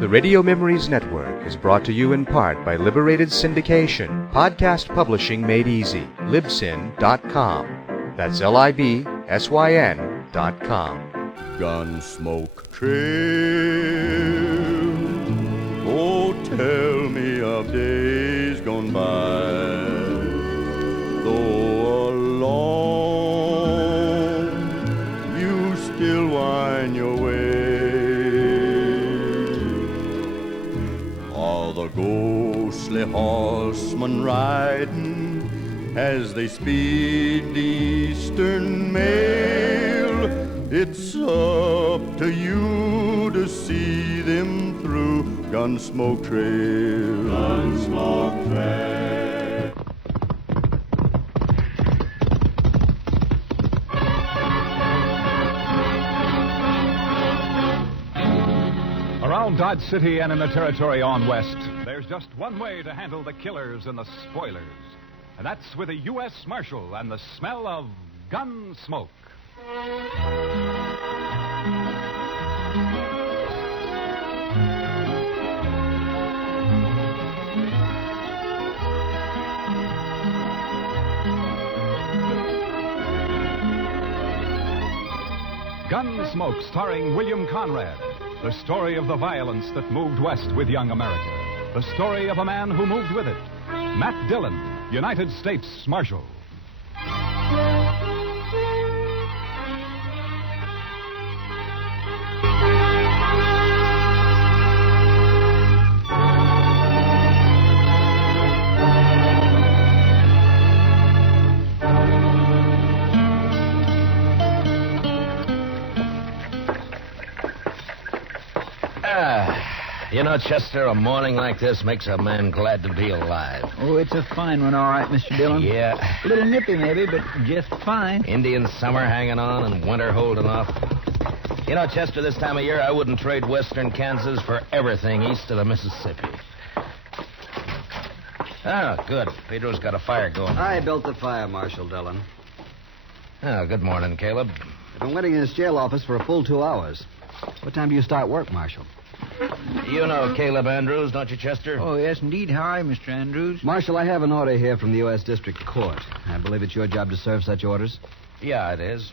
The Radio Memories Network is brought to you in part by Liberated Syndication, podcast publishing made easy, libsyn.com. That's libsyn.com. Gunsmoke trail. Oh, tell me of days gone by. Though alone, you still wind your way. All the ghostly horsemen riding as they speed the eastern mail. It's up to you to see them through Gunsmoke Trail. Gunsmoke Trail. Around Dodge City and in the territory on west, there's just one way to handle the killers and the spoilers. And that's with a U.S. Marshal and the smell of gun smoke. Gunsmoke, starring William Conrad. The story of the violence that moved west with young America. The story of a man who moved with it. Matt Dillon, United States Marshal. You know, Chester, a morning like this makes a man glad to be alive. Oh, it's a fine one, all right, Mr. Dillon. Yeah. A little nippy, maybe, but just fine. Indian summer hanging on and winter holding off. You know, Chester, this time of year, I wouldn't trade western Kansas for everything east of the Mississippi. Oh, good. Pedro's got a fire going. I built the fire, Marshal Dillon. Oh, good morning, Caleb. I've been waiting in this jail office for a full 2 hours. What time do you start work, Marshal? You know Caleb Andrews, don't you, Chester? Oh, yes, indeed. How are you, Mr. Andrews? Marshal, I have an order here from the U.S. District Court. I believe it's your job to serve such orders. Yeah, it is.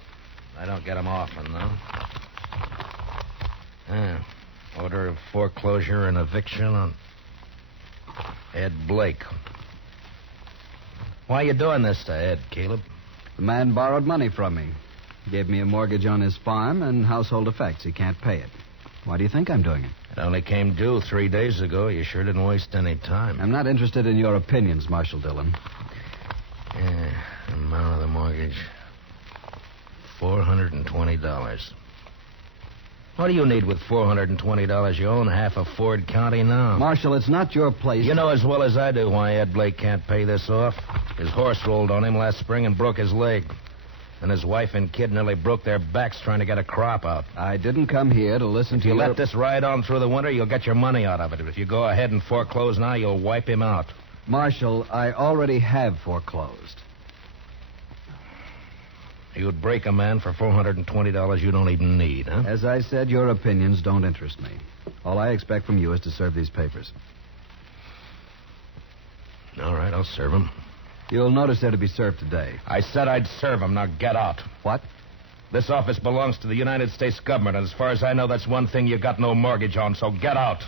I don't get them often, though. Order of foreclosure and eviction on Ed Blake. Why are you doing this to Ed, Caleb? The man borrowed money from me. He gave me a mortgage on his farm and household effects. He can't pay it. Why do you think I'm doing it? It only came due 3 days ago. You sure didn't waste any time. I'm not interested in your opinions, Marshal Dillon. Yeah, amount of the mortgage. $420. What do you need with $420? You own half of Ford County now. Marshal, it's not your place. You know as well as I do why Ed Blake can't pay this off. His horse rolled on him last spring and broke his leg. And his wife and kid nearly broke their backs trying to get a crop out. I didn't come here to listen If to you your... let this ride on through the winter, you'll get your money out of it. If you go ahead and foreclose now, you'll wipe him out. Marshal, I already have foreclosed. You'd break a man for $420 you don't even need, huh? As I said, your opinions don't interest me. All I expect from you is to serve these papers. All right, I'll serve him. You'll notice they're to be served today. I said I'd serve him. Now get out. What? This office belongs to the United States government, and as far as I know, that's one thing you got no mortgage on, so get out.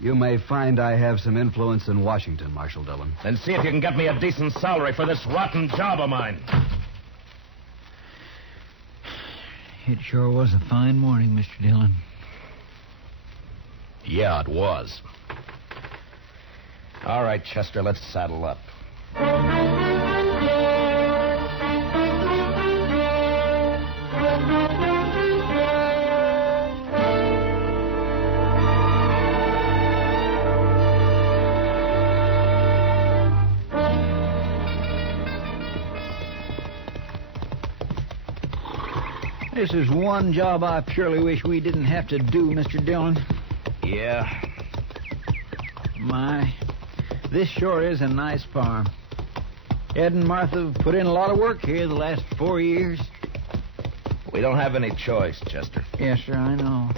You may find I have some influence in Washington, Marshal Dillon. Then see if you can get me a decent salary for this rotten job of mine. It sure was a fine morning, Mr. Dillon. Yeah, it was. All right, Chester, let's saddle up. This is one job I purely wish we didn't have to do, Mr. Dillon. Yeah. My, this sure is a nice farm. Ed and Martha have put in a lot of work here the last 4 years. We don't have any choice, Chester. Yes, sir, I know.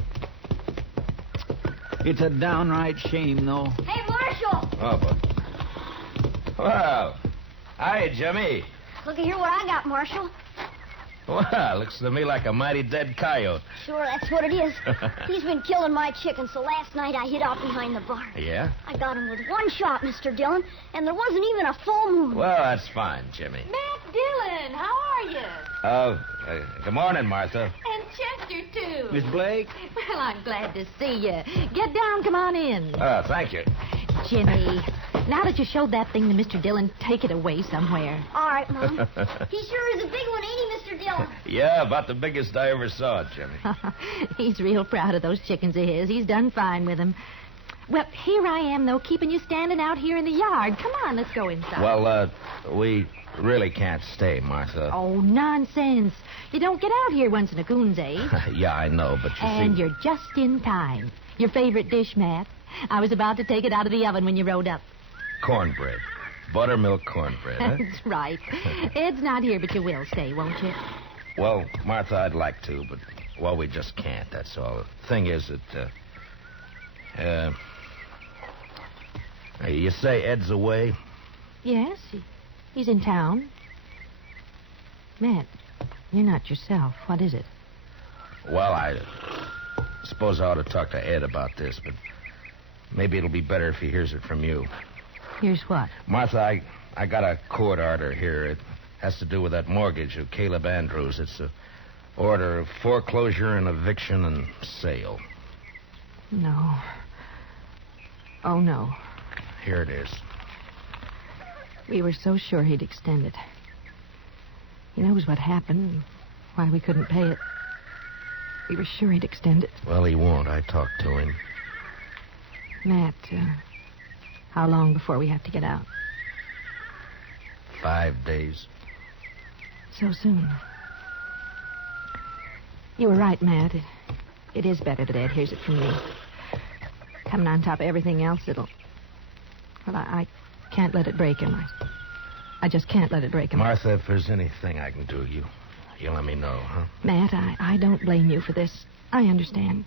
It's a downright shame, though. Hey, Marshal! Oh, but... Well, hi, Jimmy. Look at here what I got, Marshal. Well, looks to me like a mighty dead coyote. Sure, that's what it is. He's been killing my chickens, so last night I hid out behind the barn. Yeah? I got him with one shot, Mr. Dillon, and there wasn't even a full moon. Well, that's fine, Jimmy. Matt Dillon, how are you? Good morning, Martha. And Chester, too. Miss Blake? Well, I'm glad to see you. Get down, come on in. Thank you. Jimmy, now that you showed that thing to Mr. Dillon, take it away somewhere. All right, Mom. He sure is a big one, ain't he, Mr. Dillon? Yeah, about the biggest I ever saw, Jimmy. He's real proud of those chickens of his. He's done fine with them. Well, here I am, though, keeping you standing out here in the yard. Come on, let's go inside. Well, we really can't stay, Martha. Oh, nonsense. You don't get out here once in a coon's age. Yeah, I know, but you And see... you're just in time. Your favorite dish, Matt. I was about to take it out of the oven when you rode up. Cornbread. Buttermilk cornbread, huh? That's right. Ed's not here, but you will stay, won't you? Well, Martha, I'd like to, but, well, we just can't, that's all. The thing is that, you say Ed's away? Yes, he's in town. Matt, you're not yourself. What is it? Well, I suppose I ought to talk to Ed about this, but maybe it'll be better if he hears it from you. Here's what? Martha, I got a court order here. It has to do with that mortgage of Caleb Andrews. It's a order of foreclosure and eviction and sale. No. Oh, no. Here it is. We were so sure he'd extend it. He knows what happened, why we couldn't pay it. We were sure he'd extend it. Well, he won't. I talked to him. Matt, how long before we have to get out? 5 days. So soon. You were right, Matt. It is better that Ed hears it from me. Coming on top of everything else, it'll... Well, I can't let it break him. I just can't let it break him. Martha, if there's anything I can do, you let me know, huh? Matt, I don't blame you for this. I understand.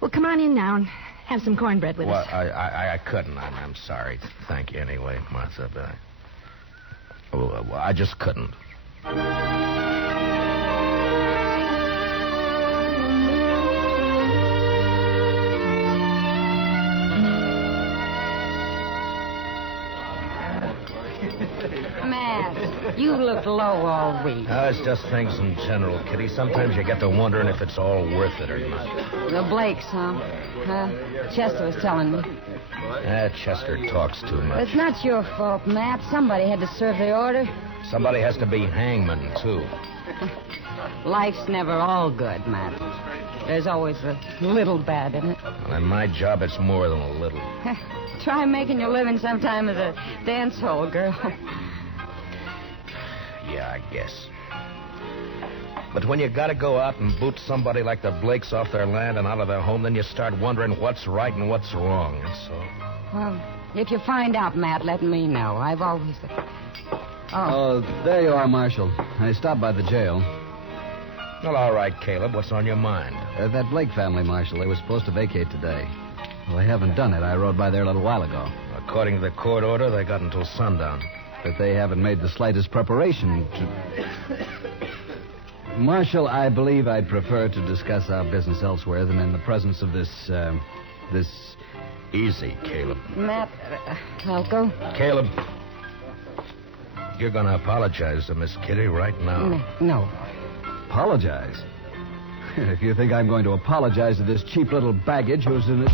Well, come on in now and have some cornbread with us. Well, I couldn't. I'm sorry. Thank you anyway, Martha, but I just couldn't. Matt, you look low all week. It's just things in general, Kitty. Sometimes you get to wondering if it's all worth it or not. The Blakes, huh? Chester was telling me. Chester talks too much. It's not your fault, Matt. Somebody had to serve the order. Somebody has to be hangman, too. Life's never all good, Matt. There's always a little bad in it. Well, in my job, it's more than a little. Try making your living sometime as a dance hall girl. Yeah, I guess. But when you gotta go out and boot somebody like the Blakes off their land and out of their home, then you start wondering what's right and what's wrong, that's all. Well, if you find out, Matt, let me know. I've always... Oh, there you are, Marshal. I stopped by the jail. Well, all right, Caleb. What's on your mind? That Blake family, Marshal, they were supposed to vacate today. Well, they haven't done it. I rode by there a little while ago. According to the court order, they got until sundown. But they haven't made the slightest preparation to... Marshal, I believe I'd prefer to discuss our business elsewhere than in the presence of this. Easy, Caleb. Matt, I'll go. Caleb, you're going to apologize to Miss Kitty right now. No. Apologize? If you think I'm going to apologize to this cheap little baggage who's in it...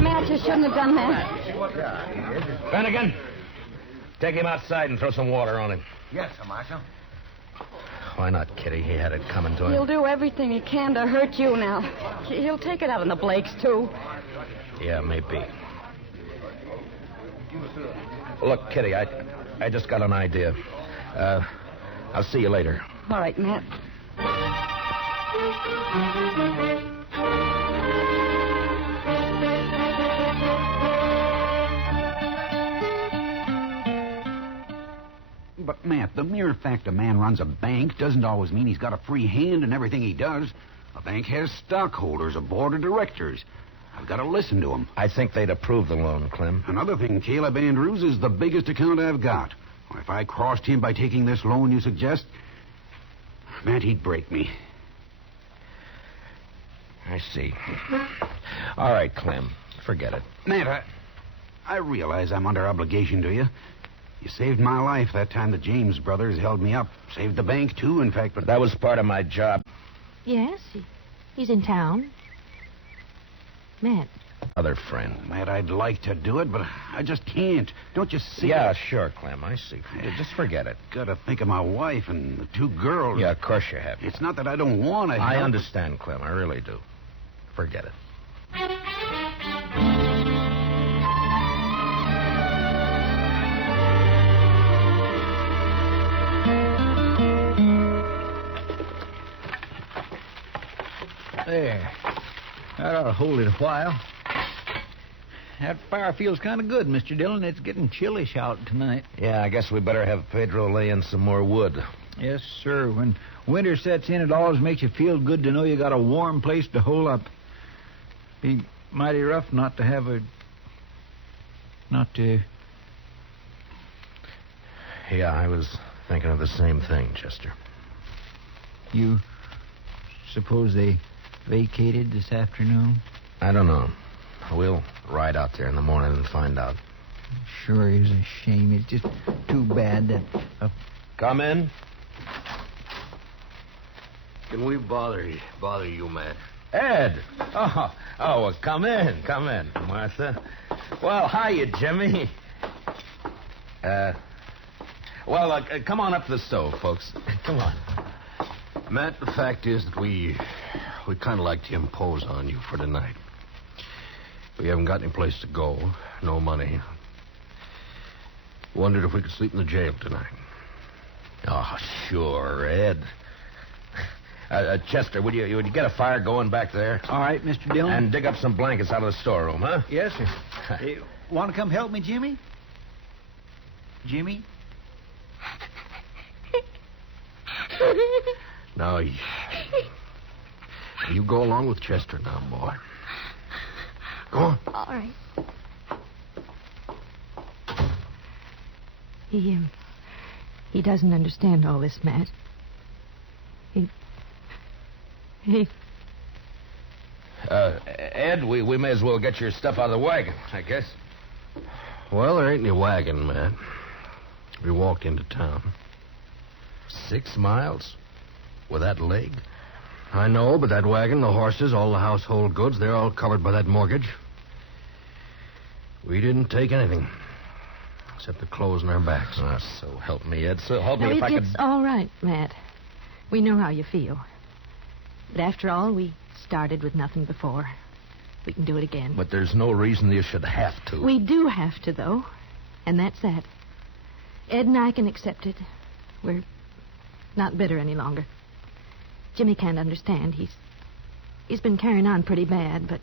Matt, you shouldn't have done that. Finnegan, take him outside and throw some water on him. Yes, sir, Marshal. Why not, Kitty? He had it coming to him. He'll do everything he can to hurt you now. He'll take it out on the Blakes, too. Yeah, maybe. Look, Kitty, I just got an idea. I'll see you later. All right, Matt. But, Matt, the mere fact a man runs a bank doesn't always mean he's got a free hand in everything he does. A bank has stockholders, a board of directors. I've got to listen to them. I think they'd approve the loan, Clem. Another thing, Caleb Andrews is the biggest account I've got. If I crossed him by taking this loan you suggest, Matt, he'd break me. I see. All right, Clem. Forget it. Matt, I realize I'm under obligation to you. You saved my life that time the James brothers held me up. Saved the bank, too, in fact, but... That was part of my job. Yes, he's in town. Matt. Other friend. Matt, I'd like to do it, but I just can't. Don't you see? Yeah, sure, Clem. I see. Just forget it. Gotta think of my wife and the two girls. Yeah, of course you have. It's not that I don't want to. I understand, Clem. I really do. Forget it. There. That ought to hold it a while. That fire feels kind of good, Mr. Dillon. It's getting chillish out tonight. Yeah, I guess we better have Pedro lay in some more wood. Yes, sir. When winter sets in, it always makes you feel good to know you got a warm place to hole up. Be mighty rough not to have a... not to... Yeah, I was thinking of the same thing, Chester. You suppose they vacated this afternoon? I don't know. We'll ride out there in the morning and find out. Sure is a shame. It's just too bad that... Come in. Can we bother you, Matt? Ed! Well, come in, Martha. Well, hiya, Jimmy. Come on up to the stove, folks. Come on. Matt, the fact is that we kind of like to impose on you for tonight. We haven't got any place to go, no money. Wondered if we could sleep in the jail tonight. Oh, sure, Ed. Chester, would you get a fire going back there? All right, Mr. Dillon. And dig up some blankets out of the storeroom, huh? Yes, sir. Want to come help me, Jimmy? Jimmy? Now, you go along with Chester now, boy. Go on. All right. He doesn't understand all this, Matt. Ed, we may as well get your stuff out of the wagon, I guess. Well, there ain't any wagon, Matt. We walked into town. 6 miles? With that leg? I know, but that wagon, the horses, all the household goods, they're all covered by that mortgage. We didn't take anything. Except the clothes on our backs. Oh, so help me, Ed. So help me if I could... It's all right, Matt. We know how you feel. But after all, we started with nothing before. We can do it again. But there's no reason you should have to. We do have to, though. And that's that. Ed and I can accept it. We're not bitter any longer. Jimmy can't understand. He's been carrying on pretty bad, but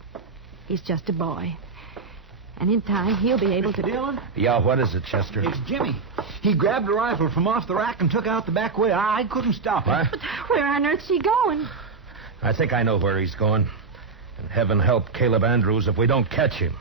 he's just a boy. And in time, he'll be able to... Dillon? Yeah, what is it, Chester? It's Jimmy. He grabbed a rifle from off the rack and took out the back way. I couldn't stop him. What? But where on earth's he going? I think I know where he's going. And heaven help Caleb Andrews if we don't catch him.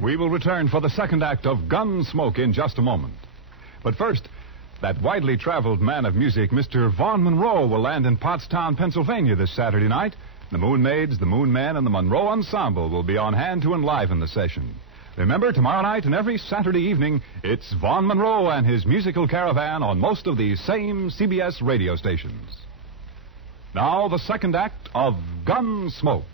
We will return for the second act of Gunsmoke in just a moment. But first, that widely traveled man of music, Mr. Vaughn Monroe, will land in Pottstown, Pennsylvania this Saturday night. The Moon Maids, the Moon Men, and the Monroe Ensemble will be on hand to enliven the session. Remember, tomorrow night and every Saturday evening, it's Vaughn Monroe and his musical caravan on most of these same CBS radio stations. Now, the second act of Gunsmoke.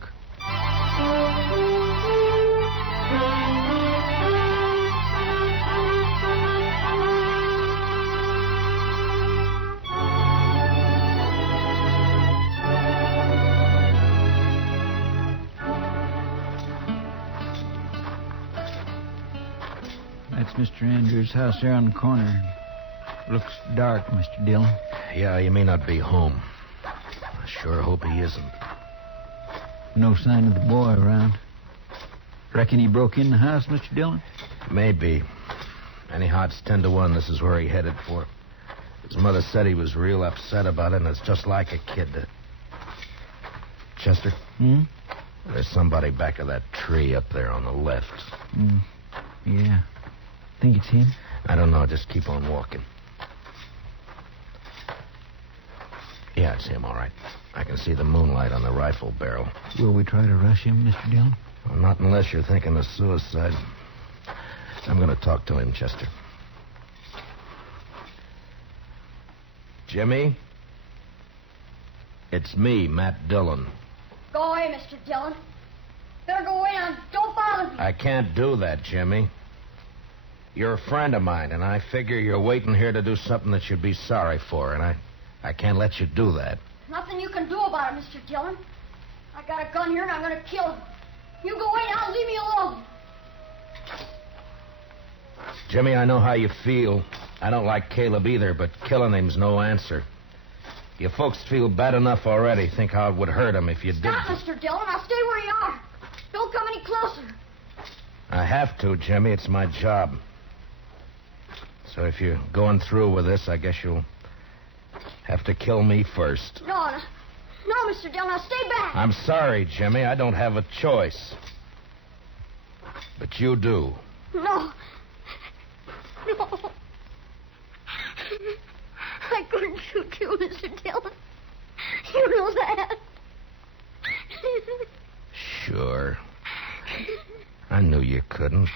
That's Mr. Andrews' house there on the corner. Looks dark, Mr. Dillon. Yeah, he may not be home. I sure hope he isn't. No sign of the boy around. Reckon he broke in the house, Mr. Dillon? Maybe. Anyhow, it's 10 to 1. This is where he headed for. His mother said he was real upset about it, and it's just like a kid to... Chester? Hmm? There's somebody back of that tree up there on the left. Yeah. Think it's him? I don't know. Just keep on walking. Yeah, it's him, all right. I can see the moonlight on the rifle barrel. Will we try to rush him, Mr. Dillon? Well, not unless you're thinking of suicide. I'm going to talk to him, Chester. Jimmy? It's me, Matt Dillon. Go away, Mr. Dillon. Better go away now. Don't bother me. I can't do that, Jimmy. You're a friend of mine, and I figure you're waiting here to do something that you'd be sorry for, and I can't let you do that. Nothing you can do about it, Mr. Dillon. I got a gun here, and I'm going to kill him. You go away now. Leave me alone. Jimmy, I know how you feel. I don't like Caleb either, but killing him's no answer. You folks feel bad enough already. Think how it would hurt him if you did. Stop, Mr. Dillon. I'll stay where you are. Don't come any closer. I have to, Jimmy. It's my job. So if you're going through with this, I guess you'll have to kill me first. No, Mr. Dillon. Now stay back. I'm sorry, Jimmy. I don't have a choice. But you do. No. I couldn't shoot you, Mr. Dillon. You know that. Sure. I knew you couldn't.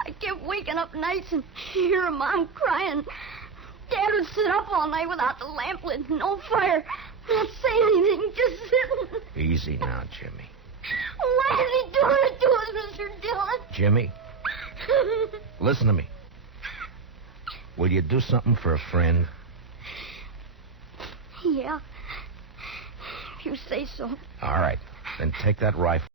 I kept waking up nights and hearing Mom crying. Dad would sit up all night without the lamp lit, no fire, not saying anything, just sitting. Easy now, Jimmy. Why is he doing it to us, Mr. Dillon? Jimmy, listen to me. Will you do something for a friend? Yeah. If you say so. All right. Then take that rifle.